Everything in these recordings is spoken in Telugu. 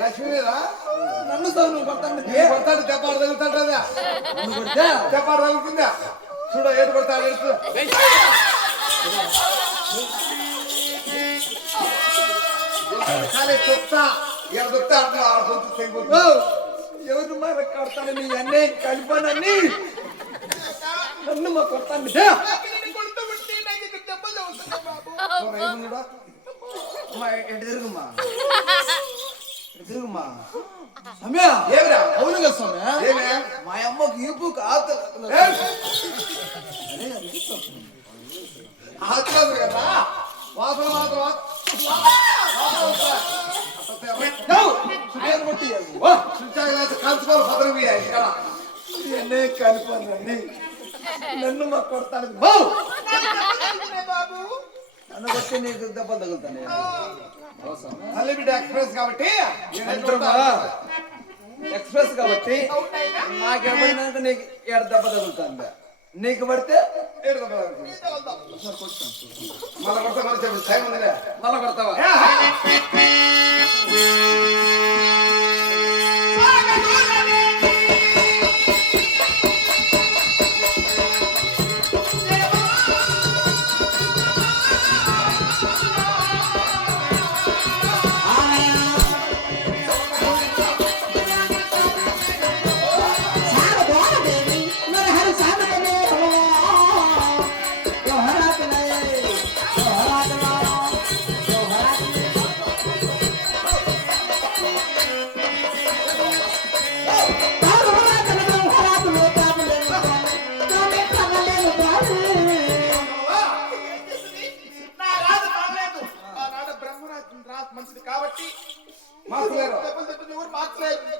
లక్ష్మీరా నన్ను సార్ నువ్వు కొడతాను దెబ్బాడు తగులుతాడా దెబ్బాడు తగులుతుందా చూడ ఏడు కొడతాడు ఎడుతూ చెప్తా చెప్తా ఎవరు మరి కొడతాను నీ అన్నీ కలిపానని నన్ను మా కొడతాను ఎటు తిరుగుమా తిరుగుమా సమయ ఏమిరా అవును కదా సమయ మా అమ్మకు ఈపు కాదు కదా వాసన మాత్రం కలుసుకోవాలి భద్రం ఎన్నే కలిపానండి నన్ను మా కొడతాను బాబు నన్ను కొట్టి నీకు దెబ్బలు తగులుతాను అల్లిబిడ్డ ఎక్స్ప్రెస్ కాబట్టి ఎక్స్ప్రెస్ కాబట్టి నాకు ఎవరినాక నీకు ఏడు దెబ్బ తగులుతాను నీకు పడితే మళ్ళా కొడతా టైం ఉందిలే మళ్ళా కొడతావా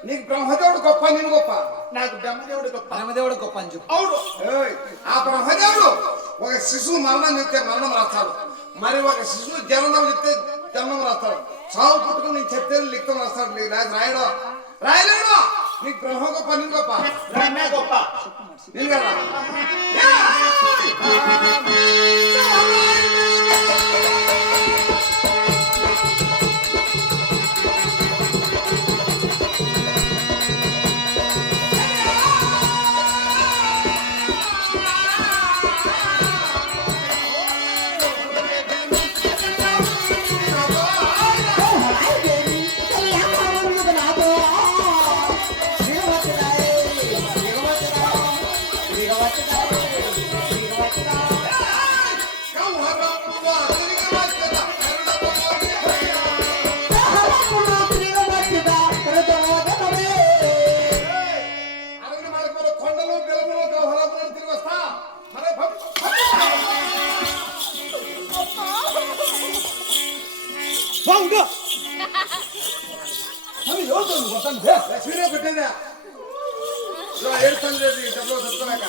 నీకు బ్రహ్మదేవుడు గొప్ప నేను గొప్ప నాకు బ్రహ్మదేవుడు గొప్ప అని చెప్పు అవును ఆ బ్రహ్మదేవుడు ఒక శిశువు మరణం చెప్తే మరణం రాస్తాడు మరి ఒక శిశువు జననం చెప్తే జన్మం రాస్తాడు చావు పుట్టుకుని నేను చెప్తే లిఖితం రాస్తాడు నీకు రాయడం రాయలేడు నీకు బ్రహ్మ గొప్ప నేను గొప్ప బ్రహ్మే గొప్ప నేను కదా లక్ష్మీనే పెట్టేదా ఏడుస్తుంది డబ్బులు చెప్తున్నాక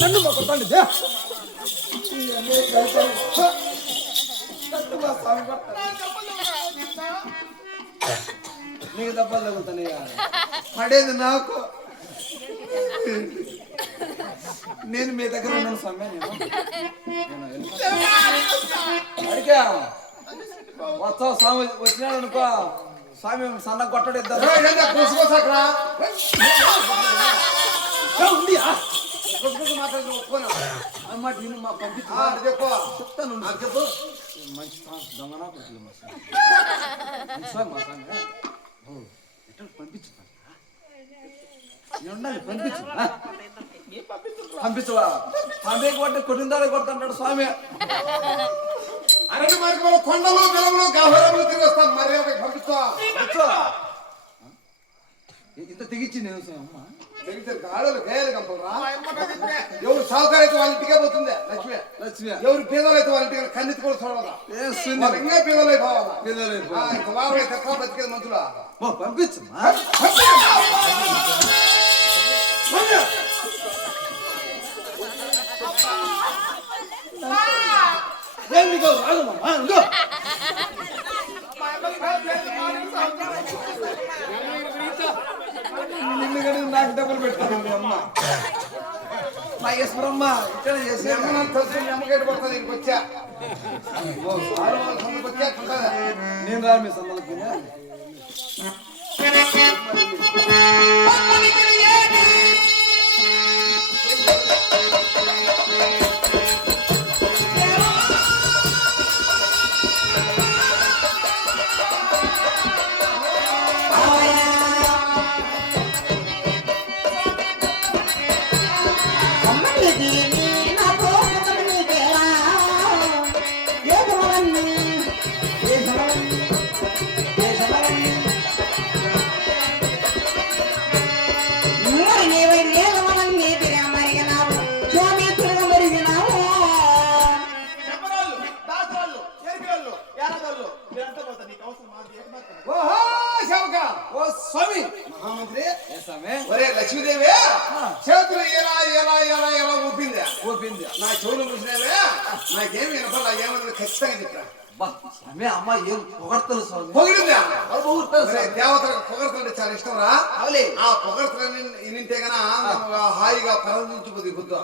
నన్ను మా కొట్టండి నీకు దెబ్బలు తగులుతాను పడేది నాకు నేను మీ దగ్గర ఉన్నాను సమయం అడిగా వస్తావు స్వామి వచ్చినాడు అనుకో స్వామి సన్న కొట్టడు ఇద్దరు అన్నమాట నేను మా పంపించు చెప్తాను చెప్పు మంచి దొంగనా పంపించు ఉండాలి పంపించు పంపించవా పంపేకి కొట్టి కొట్టిందాలే కొడుతుంటాడు స్వామి అరణ్య మార్గంలో కొండలు బెలములు గాహరములు తిరిగి వస్తాను మరి పంపిస్తా ఇంత తెగించింది అమ్మ తెగితే గాడలు గేయాలి కంపలరా ఎవరు సావుకారు అయితే వాళ్ళ ఇంటికే పోతుంది లక్ష్మి లక్ష్మి ఎవరు పేదలు అయితే వాళ్ళ ఇంటికి కన్నెత్తి కూడా చూడాలా ఇంకా పేదలు అయిపోవాలా ఇంకా వారం అయితే ఎక్కడ బతికేది మంచులా పంపించమ్మా నాకు డబ్బులు పెట్టాను మీ అమ్మ నాగేశ్వరమ్మ ఇక్కడ చేసి అమ్మగడ్డ పడుతుంది ఇంటికి వచ్చా వచ్చా నేను రా మీ సంబంధం స్వామి మహామంత్రి స్వామి ఒరే లక్ష్మీదేవి చేతులు ఎలా ఎలా ఎలా ఎలా ఊపిందా ఊపింది నా చెవులు చూసినావే నాకేమి వినపడలా ఏమన్నా ఖచ్చితంగా చెప్పా స్వామి అమ్మ ఏం పొగడతారు స్వామి పొగిడిందా పొగుడుతారు దేవతలకు పొగడతంటే చాలా ఇష్టం రా అవలే ఆ పొగడతని వింటే గనా హాయిగా పరవశించిపోతుంది బుద్ధ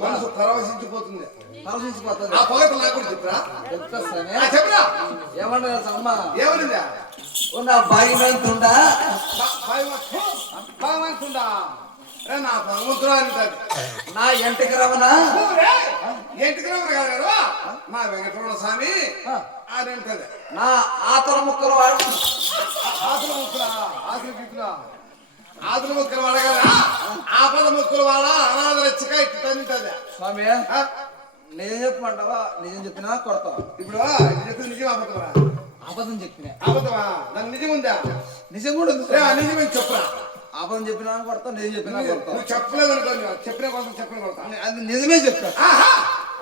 మనసు పరవశించిపోతుంది ఆలోచించిపోతుంది ఆ పొగడత నాకు కూడా చెప్పరా చెప్తా స్వామి చెప్పరా ఏమన్నారు అమ్మ ఏమనిందా నా భయమంతుందా భగవంతుందా నా భగవంతుడా అంటది నా ఎంటికి రమనా ఏంటికి కాదు మా వెంకటరమణ స్వామి అని అంటది నా ఆతల ముక్కలు వాడు ఆతుల ముక్కలా ఆతుల ముక్కలు వాడ కదా ఆపద ముక్కలు వాడ అనాథ రచ్చిక ఇట్టు తింటది స్వామి నిజం చెప్పమంటావా నిజం చెప్పినా కొడతావా ఇప్పుడు చెప్పింది నిజం అబద్ధమా అబద్ధం చెప్పినా అబద్ధమా దాని నిజం ఉందా నిజం కూడా ఉంది నిజమని చెప్పురా అబద్ధం చెప్పినా కొడతావు నిజం చెప్పినా కొడతావు నువ్వు చెప్పలేదు అనుకో చెప్పిన కోసం చెప్పిన కొడతా అది నిజమే చెప్తా ఆహా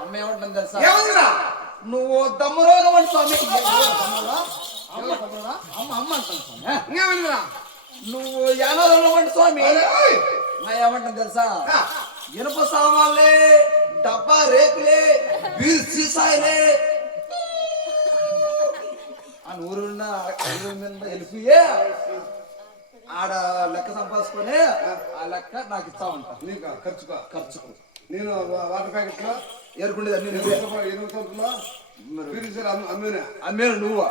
అమ్మ ఏమంటుంది తెలుసా ఏముందిరా నువ్వు దమ్మరోగం అని స్వామి అమ్మ అమ్మ అంటాను స్వామి ఇంకేముందిరా నువ్వు యానాదంలో వంటి స్వామి నా ఏమంటుంది తెలుసా ఇనుప సామాన్లే డబ్బా రేకులే వీల్ సీసాయిలే ఆ నూరు వెళ్ళిపోయే ఆడ లెక్క సంపాదించుకొని ఆ లెక్క నాకు ఇస్తామంట నీకు ఖర్చుకు నేను వాటర్ ప్యాకెట్ లో ఏరుకుండేది అన్ని నువ్వే ఎన్ని అమ్మినా అమ్మేను నువ్వు